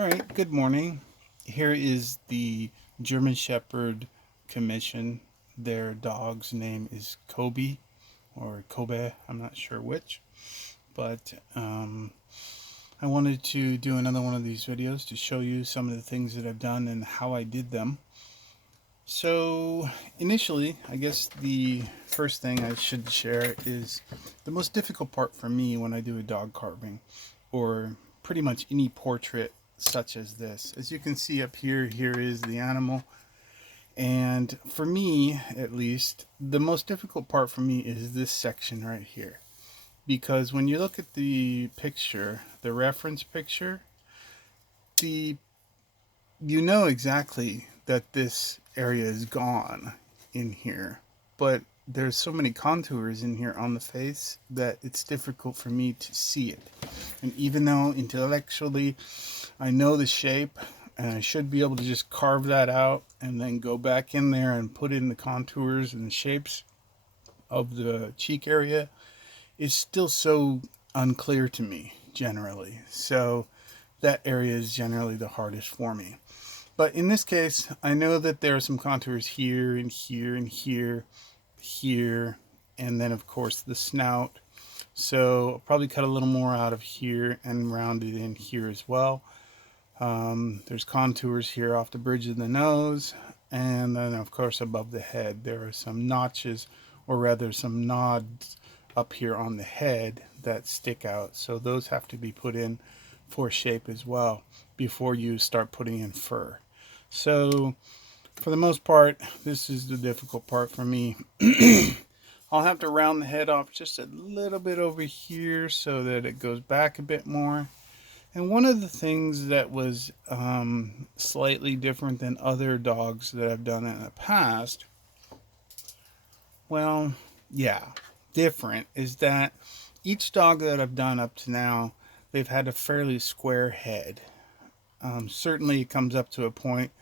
All right, good morning. Here is the German Shepherd Commission. Their dog's name is Kobe or Kobe, I'm not sure which, but I wanted to do another one of these videos to show you some of the things that I've done and how I did them. So, initially, I guess the first thing I should share is the most difficult part for me when I do a dog carving or pretty much any portrait such as this. As you can see up here, here is the animal. And for me, at least, the most difficult part for me is this section right here. Because when you look at the picture, the reference picture, the you know exactly that this area is gone in here, but there's so many contours in here on the face that it's difficult for me to see it. And even though intellectually I know the shape and I should be able to just carve that out and then go back in there and put in the contours and the shapes of the cheek area, it's still so unclear to me generally. So that area is generally the hardest for me. But in this case, I know that there are some contours here and here and here, here, and then of course the snout. So I'll probably cut a little more out of here and round it in here as well. There's contours here off the bridge of the nose, and then of course above the head there are some notches, or rather some nods up here on the head that stick out. So those have to be put in for shape as well before you start putting in fur. So for the most part, this is the difficult part for me. I'll have to round the head off just a little bit over here so that it goes back a bit more. And one of the things that was slightly different than other dogs that I've done in the past, well, yeah, different, is that each dog that I've done up to now, they've had a fairly square head. Certainly it comes up to a point,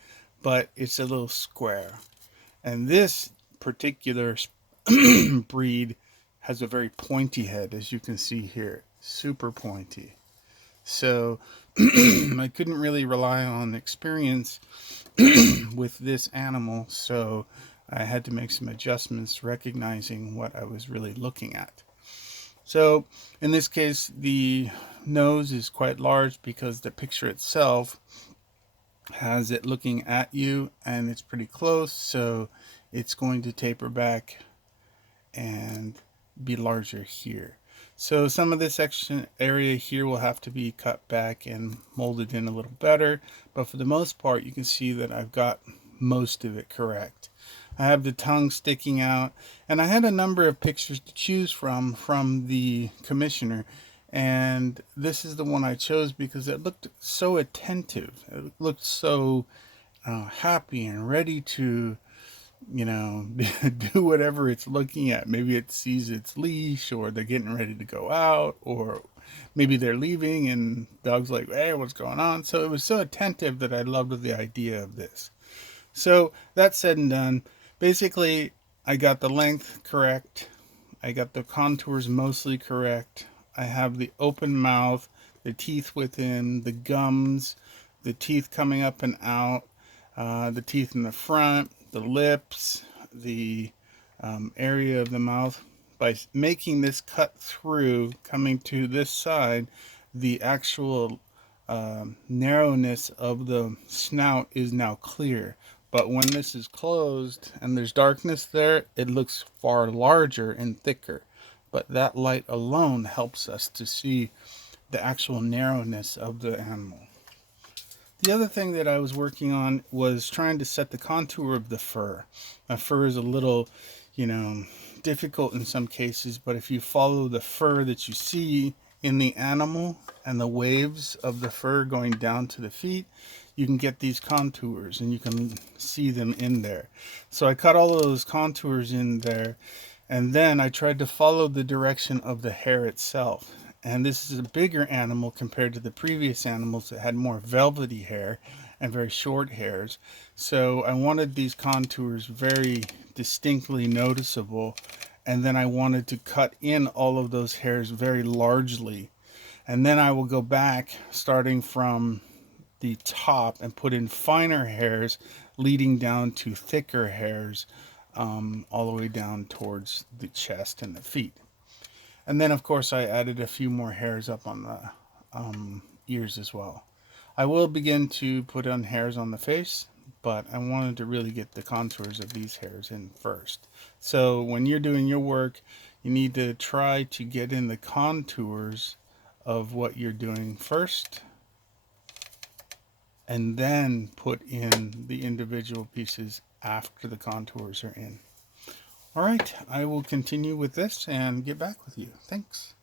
but it's a little square. And this particular breed has a very pointy head, as you can see here, super pointy. So I couldn't really rely on experience with this animal, so I had to make some adjustments recognizing what I was really looking at. So in this case, the nose is quite large because the picture itself has it looking at you and it's pretty close, so it's going to taper back and be larger here. So some of this section area here will have to be cut back and molded in a little better, but for the most part you can see that I've got most of it correct. I have the tongue sticking out, and I had a number of pictures to choose from the commissioner, and this is the one I chose because it looked so attentive. It looked so happy and ready to, you know, do whatever it's looking at. Maybe it sees its leash, or they're getting ready to go out, or maybe they're leaving and dog's like, hey, what's going on? So it was so attentive that I loved the idea of this. So that said and done, basically I got the length correct, I got the contours mostly correct, I have the open mouth, the teeth within, the gums, the teeth coming up and out, the teeth in the front, the lips, the area of the mouth. By making this cut through, coming to this side, the actual narrowness of the snout is now clear. But when this is closed and there's darkness there, it looks far larger and thicker. But that light alone helps us to see the actual narrowness of the animal. The other thing that I was working on was trying to set the contour of the fur. Now, fur is a little, you know, difficult in some cases, but if you follow the fur that you see in the animal and the waves of the fur going down to the feet, you can get these contours and you can see them in there. So I cut all of those contours in there, and then I tried to follow the direction of the hair itself. And this is a bigger animal compared to the previous animals that had more velvety hair and very short hairs. So I wanted these contours very distinctly noticeable, and then I wanted to cut in all of those hairs very largely. And then I will go back starting from the top and put in finer hairs leading down to thicker hairs all the way down towards the chest and the feet. And then, of course, I added a few more hairs up on the ears as well. I will begin to put on hairs on the face, but I wanted to really get the contours of these hairs in first. So when you're doing your work, you need to try to get in the contours of what you're doing first, and then put in the individual pieces after the contours are in. All right, I will continue with this and get back with you. Thanks.